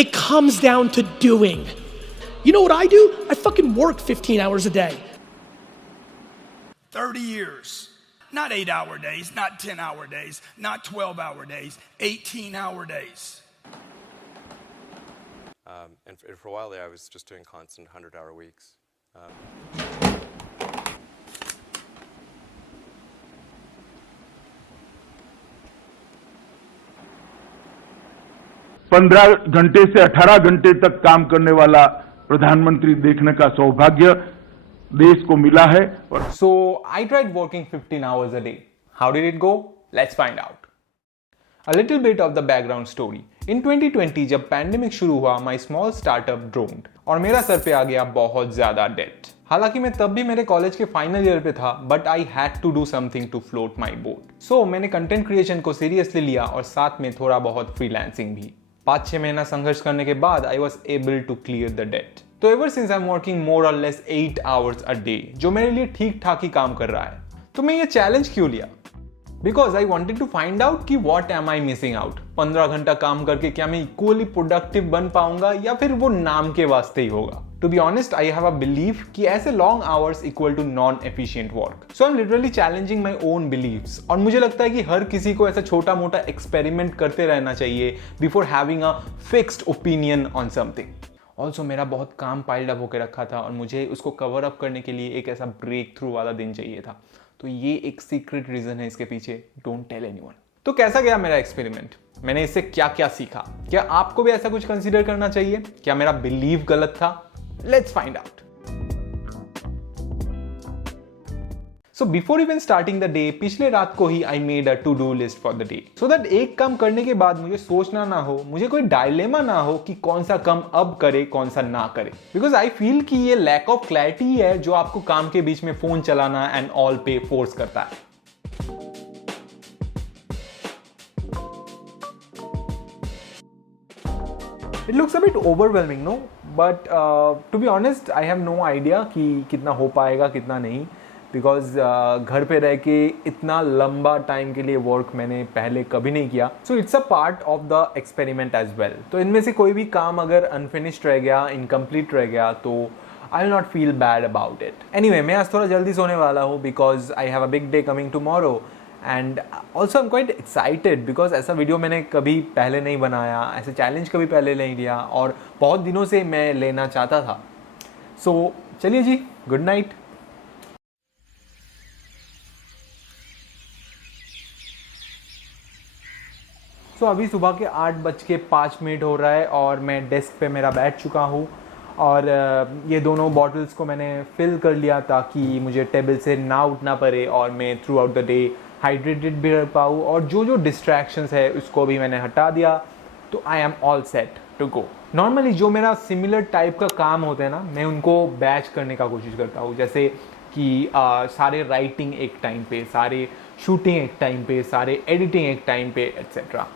It comes down to doing. You know what I do? I fucking work 15 hours a day. 30 years. Not 8-hour days, not 10-hour days, not 12-hour days, 18-hour days. And for a while there, I was just doing constant 100-hour weeks. 15 घंटे से 18 घंटे तक काम करने वाला प्रधानमंत्री देखने का सौभाग्य देश को मिला है. So I tried working 15 hours a day. How did it go? Let's find out. A little bit of the background story. In 2020 जब पैंडेमिक शुरू हुआ, my small startup droned और मेरा सर पे आ गया बहुत ज्यादा डेट. हालांकि मैं तब भी मेरे कॉलेज के फाइनल ईयर पे था, but I had to do something to float my boat. So मैंने कंटेंट क्रिएशन को सीरियसली लिया और साथ में थोड़ा बहुत फ्रीलांसिंग भी. 5-6 महीना संघर्ष करने के बाद I was able to clear the debt. तो ever since I am working more or less 8 hours a day, जो मेरे लिए ठीक ठाक ही काम कर रहा है. तो मैं ये चैलेंज क्यों लिया? Because I wanted to find out कि what am I missing out. 15 घंटा काम करके क्या मैं इक्वली प्रोडक्टिव बन पाऊंगा या फिर वो नाम के वास्ते ही होगा. To be honest, I have a belief कि ऐसे long hours equal to non efficient work. So I am literally challenging my own beliefs. और मुझे लगता है कि हर किसी को ऐसा छोटा मोटा एक्सपेरिमेंट करते रहना चाहिए before having a fixed opinion on something. Also मेरा बहुत काम पाइल्ड अप होकर रखा था और मुझे उसको कवर अप करने के लिए एक ऐसा ब्रेक थ्रू वाला दिन चाहिए था. तो ये एक सीक्रेट रीजन है इसके पीछे. Don't tell anyone. तो कैसा गया मेरा एक्सपेरिमेंट? मैंने इससे क्या क्या सीखा? क्या आपको भी ऐसा कुछ कंसीडर करना चाहिए? क्या मेरा बिलीव गलत था? Let's find out. So before even starting the day, पिछले रात को ही I made a to do list for the day, so that एक काम करने के बाद मुझे सोचना ना हो, मुझे कोई डायलेमा ना हो कि कौन सा काम अब करे कौन सा ना करे. बिकॉज आई फील कि ये लैक ऑफ क्लैरिटी है जो आपको काम के बीच में फोन चलाना एंड ऑल पे फोर्स करता है. It looks a bit overwhelming, no? But to be honest, I have no idea कि कितना हो पाएगा कितना नहीं. बिकॉज घर पे रह के इतना लंबा टाइम के लिए वर्क मैंने पहले कभी नहीं किया. So it's a part of the experiment as well. तो इनमें से कोई भी काम अगर अनफिनिश्ड रह गया, इनकम्प्लीट रह गया, तो I will not feel bad about it. Anyway, मैं आज थोड़ा जल्दी सोने वाला हूँ because I have a big day coming tomorrow. And also I am quite excited because ऐसा वीडियो मैंने कभी पहले नहीं बनाया, ऐसे चैलेंज कभी पहले नहीं लिया और बहुत दिनों से मैं लेना चाहता था. सो चलिए जी, गुड नाइट. सो अभी सुबह के 8:05 हो रहा है और मैं डेस्क पे मेरा बैठ चुका हूँ और ये दोनों बॉटल्स को मैंने फिल कर लिया ताकि मुझे टेबल से ना उठना पड़े और मैं through out the day hydrated भी रह पाऊँ. और जो डिस्ट्रैक्शंस है उसको भी मैंने हटा दिया. तो I am all set to go. Normally जो मेरा सिमिलर टाइप का काम होता है ना, मैं उनको बैच करने का कोशिश करता हूँ. जैसे कि सारे राइटिंग एक टाइम पे, सारे शूटिंग एक टाइम पे, सारे एडिटिंग एक टाइम पे, etcetera.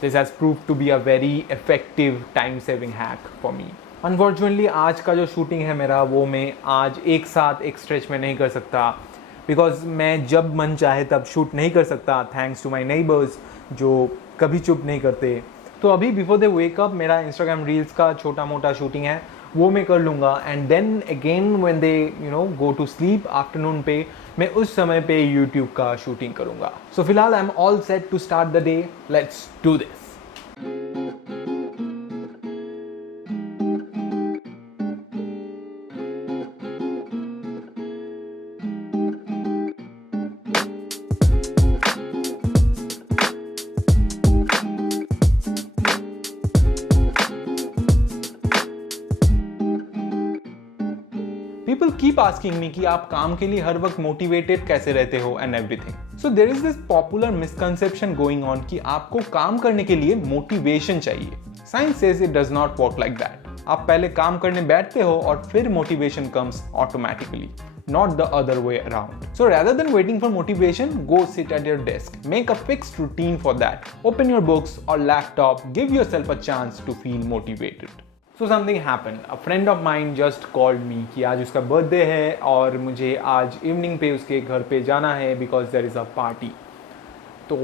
This has proved to be a very effective time saving hack for me. Unfortunately आज का जो शूटिंग है मेरा, वो मैं आज एक साथ एक स्ट्रेच में नहीं कर सकता बिकॉज मैं जब मन चाहे तब शूट नहीं कर सकता थैंक्स टू माई नेबर्स जो कभी चुप नहीं करते. तो अभी बिफोर दे वेक अप मेरा इंस्टाग्राम रील्स का छोटा मोटा शूटिंग है, वो मैं कर लूँगा. And then again when they go to sleep afternoon पे, मैं उस समय पे यूट्यूब का शूटिंग करूँगा. सो फिलहाल I am all set to start the day. Let's do this. People keep asking me कि आप काम के लिए हर वक्त मोटिवेटेड कैसे रहते हो and everything. So there is this popular misconception going on कि आपको काम करने के लिए मोटिवेशन चाहिए. Science says it does not work like that. आप पहले काम करने बैठते हो और फिर motivation comes automatically, not the other way around. So rather than waiting for motivation, go sit at your desk. Make a fixed routine for that. Open your books or laptop. Give yourself a chance to feel motivated. So something happened. A friend of mine just called me कि आज उसका birthday है और मुझे आज evening पे उसके घर पे जाना है because there is a party. तो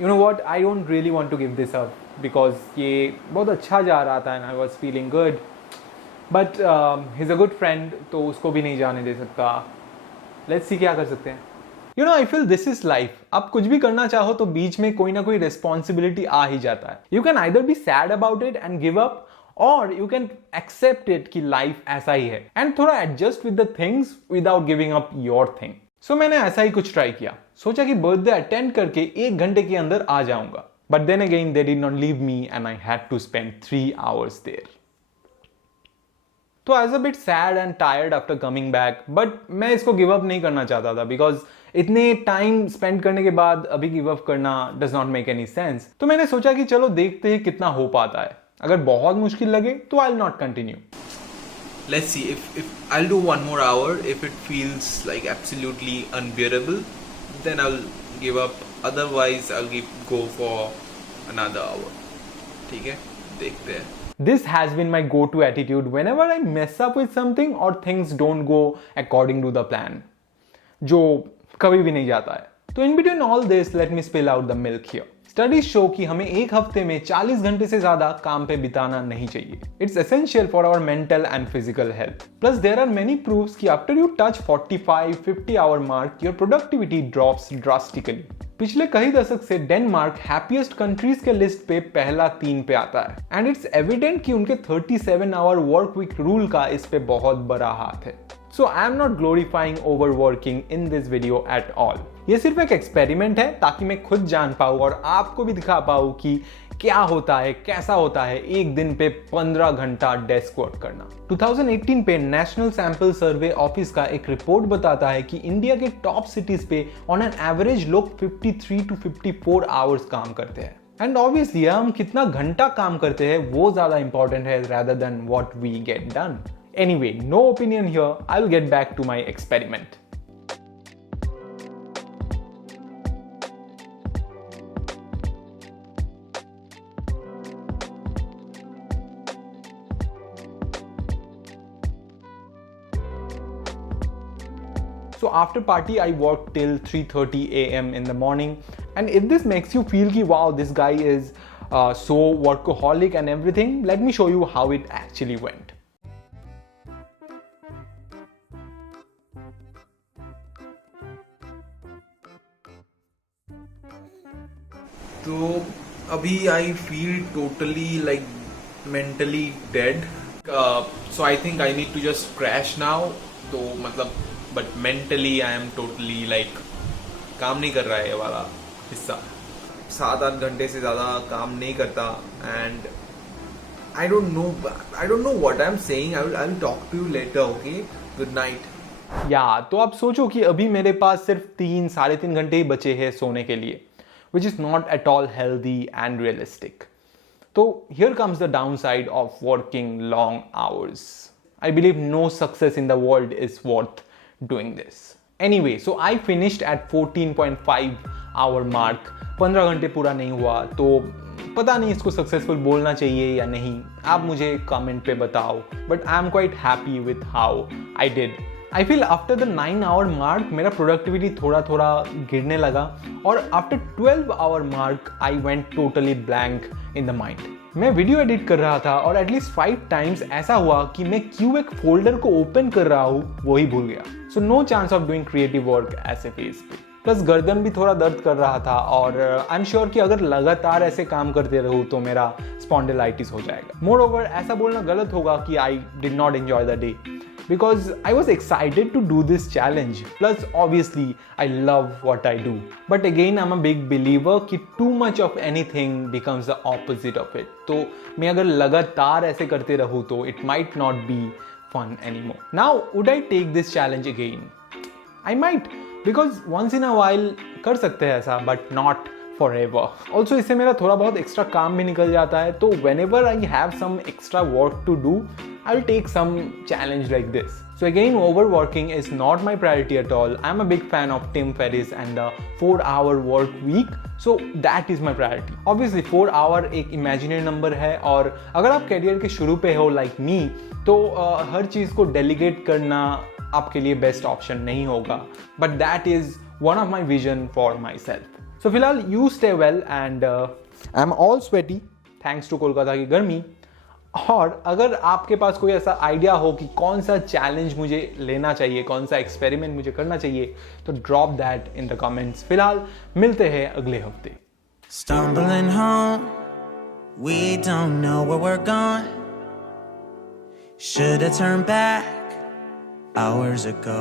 you know what? I don't really want to give this up because ये बहुत अच्छा जा रहा था and I was feeling good, but he is a good friend, तो उसको भी नहीं जाने दे सकता. लेट्स सी क्या कर सकते हैं. You know, I feel this is life. आप कुछ भी करना चाहो तो बीच में कोई ना कोई रिस्पॉन्सिबिलिटी आ ही जाता है. You can either be sad about it and give up, और यू कैन एक्सेप्ट इट कि लाइफ ऐसा ही है एंड थोड़ा adjust with the things without giving up your thing. So मैंने ऐसा ही कुछ ट्राई किया. सोचा कि बर्थडे अटेंड करके 1 घंटे के अंदर आ जाऊंगा. But then again they did not leave me and I had to spend 3 hours there. तो I was a bit sad and tired after coming back, but मैं इसको गिव अप नहीं करना चाहता था बिकॉज इतने टाइम स्पेंड करने के बाद अभी गिव अप करना does not make any sense. तो मैंने सोचा कि चलो देखते हैं कितना हो पाता है. अगर बहुत मुश्किल लगे तो I will not continue. Let's see if I'll do 1 more hour. If it feels like absolutely unbearable, then I'll give up. Otherwise I'll go for another hour. ठीक है, देखते हैं. This has been my go-to attitude whenever I mess up with something or things don't go according to the plan, जो कभी भी नहीं जाता है. तो in between all this, let me spill out the milk here. Studies show कि हमें एक हफ्ते में 40 घंटे से ज्यादा काम पे बिताना नहीं चाहिए. It's essential for our mental and physical health. Plus there are many proofs कि after you touch 45-50 hour mark your productivity drops drastically. पिछले कई दशक से डेनमार्क हैप्पीएस्ट कंट्रीज के लिस्ट पे पहला 3 पे आता है एंड इट्स एविडेंट कि उनके 37 आवर वर्क वीक रूल का इस पे बहुत बड़ा हाथ है. So I am not glorifying overworking in this video at all. ये सिर्फ एक एक्सपेरिमेंट है ताकि मैं खुद जान पाऊँ और आपको भी दिखा पाऊँ कि क्या होता है, कैसा होता है एक दिन पे 15 घंटा डेस्क वर्क करना. 2018 पे नेशनल सैंपल सर्वे ऑफिस का एक रिपोर्ट बताता है कि इंडिया के टॉप सिटीज पे ऑन एन एवरेज लोग 53 to 54 आवर्स काम करते हैं. एंड ऑब्वियसली हम कितना घंटा काम करते हैं वो ज्यादा इंपॉर्टेंट है rather than what we get done. Anyway, no opinion here. I'll get back to my experiment. So after party, I worked till 3:30 a.m. in the morning. And if this makes you feel ki wow, this guy is so workaholic and everything, let me show you how it actually went. तो अभी I feel totally like mentally dead. So I think I need to just crash now. तो मतलब but mentally I am totally like काम नहीं कर रहा है ये वाला हिस्सा. 7-8 घंटे से ज़्यादा काम नहीं करता and I don't know what I am saying. I will talk to you later. Okay, good night. या तो आप सोचो कि अभी मेरे पास सिर्फ 3-3.5 घंटे ही बचे हैं सोने के लिए, which is not at all healthy and realistic. So here comes the downside of working long hours. I believe no success in the world is worth doing this. Anyway, so I finished at 14.5 hour mark. 15 घंटे पूरा नहीं हुआ, तो पता नहीं इसको successful बोलना चाहिए या नहीं, आप मुझे कमेंट पे बताओ. But I am quite happy with how I did. I feel after the 9 hour mark मेरा प्रोडक्टिविटी थोड़ा थोड़ा गिरने लगा और after 12 hour mark I went totally blank in the mind. मैं वीडियो एडिट कर रहा था और एटलीस्ट 5 times ऐसा हुआ कि मैं क्यों एक फोल्डर को ओपन कर रहा हूँ वही भूल गया. So no chance of doing creative work ऐसे फेज पे. प्लस गर्दन भी थोड़ा दर्द कर रहा था और आई एम श्योर कि अगर लगातार ऐसे काम करते रहूँ तो मेरा स्पॉन्डिलाइटिस हो जाएगा. मोर ओवर ऐसा बोलना गलत होगा कि I did not enjoy the day because I was excited to do this challenge. Plus obviously I love what I do. But again I'm a big believer कि too much of anything becomes the opposite of it. तो मैं अगर लगातार ऐसे करते रहूँ तो it might not be fun anymore. Now would I take this challenge again? I might, because once in a while कर सकते हैं ऐसा, but not forever. Also इससे मेरा थोड़ा बहुत एक्स्ट्रा काम भी निकल जाता है, तो whenever I have some extra work to do, I'll take some challenge like this. So again, overworking is not my priority at all. I'm a big fan of Tim Ferriss and the 4-hour work week. So that is my priority. Obviously 4 hour एक imaginary number है और अगर आप career के शुरू पे हो like me, तो हर चीज़ को delegate करना आपके लिए best option नहीं होगा. But that is one of my vision for myself. So फिलहाल you stay well and I'm all sweaty. Thanks to Kolkata की गर्मी। और अगर आपके पास कोई ऐसा आइडिया हो कि कौन सा चैलेंज मुझे लेना चाहिए, कौन सा एक्सपेरिमेंट मुझे करना चाहिए, तो drop that in the comments. फिलहाल मिलते हैं अगले हफ्ते। Stumbling home, we don't know where we're going. Should've turned back hours ago.